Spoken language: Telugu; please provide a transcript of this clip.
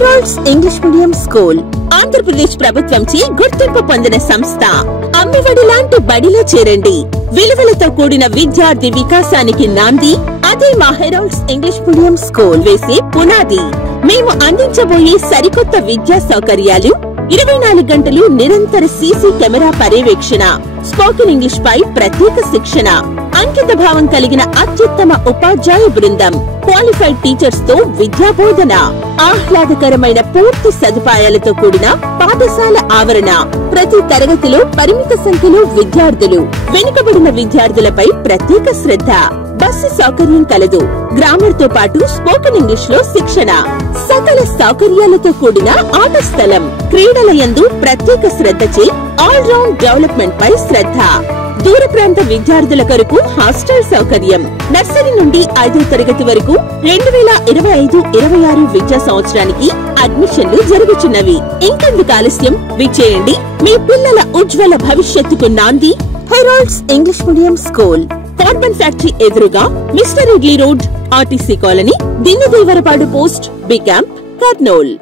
Heralds English medium school Andhra Pradesh ప్రభుత్వంచే గుర్తింపు పొందిన సంస్థ. అమ్మివడి లాంటి బడిలో చేరండి. విలువలతో కూడిన విద్యార్థి వికాసానికి నాంది. అదే మా హెరాల్డ్స్ ఇంగ్లీష్ మీడియం స్కూల్ వేసే పునాది. మేము అందించబోయే సరికొత్త విద్యా సౌకర్యాలు 24 గంటలు నిరంతర సీసీ కెమెరా పర్యవేక్షణ, స్పోకెన్ ఇంగ్లీష్ పై ప్రత్యేక శిక్షణ, అంకిత భావం కలిగిన అత్యుత్తమ ఉపాధ్యాయ బృందం, క్వాలిఫైడ్ టీచర్స్ తో విద్యా బోధన, ఆహ్లాదకరమైన పూర్తి సదుపాయాలతో కూడిన పాఠశాల ఆవరణ, ప్రతి తరగతిలో పరిమిత సంఖ్యలో విద్యార్థులు, వెనుకబడిన విద్యార్థులపై ప్రత్యేక శ్రద్ధ, బస్సు సౌకర్యం కలదు. గ్రామర్ తో పాటు స్పోకెన్ ఇంగ్లీష్ లో శిక్షణ, సకల సౌకర్యాలతో కూడిన ఆట స్థలం, క్రీడల యందు ప్రత్యేక శ్రద్ధచే ఆల్ రౌండ్ డెవలప్మెంట్ పై శ్రద్ధ. దూర ప్రాంత విద్యార్థుల కొరకు హాస్టల్ సౌకర్యం. నర్సరీ నుండి 5వ తరగతి వరకు 2025-26 విద్యా సంవత్సరానికి అడ్మిషన్లు జరుగుతున్నవి. ఇంకెందుకు ఆలస్యం, విచ్చేయండి. మీ పిల్లల ఉజ్వల భవిష్యత్తుకు నాంది Heralds English medium school. Carbon factory ఎదురుగా mister idli road, RTC colony, Dinnadevarapadu post, B camp, Kurnool.